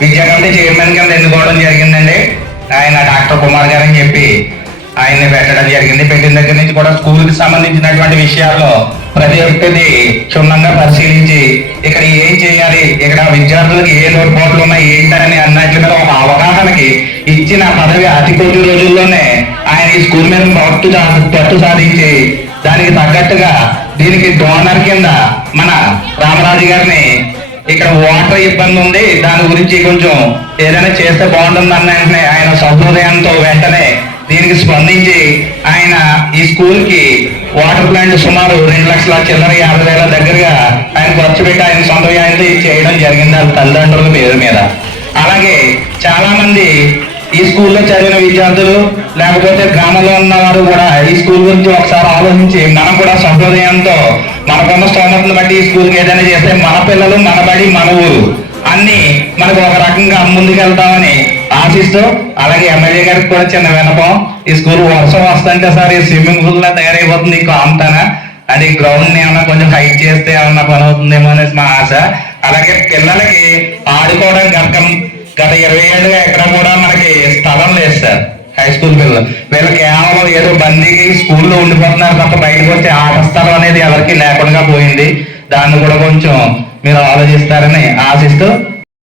విద్యా committee chairman కింద ఎన్నుకోవడం జరిగిందండి. ఆయన డాక్టర్ కుమార్ గారు అని చెప్పి ఆయన్ని పెట్టడం జరిగింది. పెట్టిన దగ్గర నుంచి కూడా స్కూల్కి సంబంధించినటువంటి విషయాల్లో ప్రతి ఒక్కటి క్షుణ్ణంగా పరిశీలించి ఇక్కడ ఏం చేయాలి, ఇక్కడ విద్యార్థులకు ఏ లోటుపాట్లు ఉన్నాయి ఏంటని అన్నట్ల మీద ఒక అవగాహనకి ఇచ్చిన పదవి అతి కొద్ది రోజుల్లోనే ఆయన ఈ స్కూల్ మీద పట్టు సాధించి దానికి తగ్గట్టుగా దీనికి డోనర్ కింద మన రామరాజు గారిని ఇక్కడ వాటర్ ఇబ్బంది ఉంది, దాని గురించి కొంచెం ఏదైనా చేస్తే బాగుంటుందన్న వెంటనే ఆయన సహృదయంతో వెంటనే దీనికి స్పందించి ఆయన ఈ స్కూల్ కి వాటర్ ప్లాంట్ సుమారు 2,50,000 దగ్గరగా ఆయన ఖర్చు పెట్టి ఆయన సొంత వ్యయంతో చేయడం జరిగింది అది తల్లిదండ్రుల పేరు మీద. అలాగే చాలా మంది ఈ స్కూల్లో చదివిన విద్యార్థులు లేకపోతే గ్రామంలో ఉన్నవారు కూడా ఈ స్కూల్ గురించి ఒకసారి ఆలోచించి మనం కూడా సహృదయంతో మనకున్న స్తోమతను బట్టి ఈ స్కూల్కి ఏదైనా చేస్తే మన పిల్లలు మన బడి మన ఊరు అన్ని మనకు ఒక రకంగా ముందుకెళ్తామని ఆశిస్తూ, అలాగే ఎమ్మెల్యే గారికి కూడా చిన్న వినపం, ఈ స్కూల్ వర్షం వస్తుంటే సార్ ఈ స్విమ్మింగ్ పూల్ లా తయారైపోతుంది కాంతానా అంటే ఈ గ్రౌండ్ ని ఏమన్నా కొంచెం హైట్ చేస్తే ఏమన్నా పని అవుతుందేమో అనేసి మా ఆశ. అలాగే పిల్లలకి ఆడుకోవడానికి గత 20 ఏళ్ళుగా ఎక్కడ కూడా మనకి స్థలం లేదు సార్. హై స్కూల్ పిల్లలు వీళ్ళు కేవలం ఏదో బందీకి స్కూల్లో ఉండిపోతున్నారు తప్ప బయటకు వచ్చే ఆట స్థలం అనేది ఎవరికి లేకుండా పోయింది. దాన్ని కూడా కొంచెం మీరు ఆలోచిస్తారని ఆశిస్తూ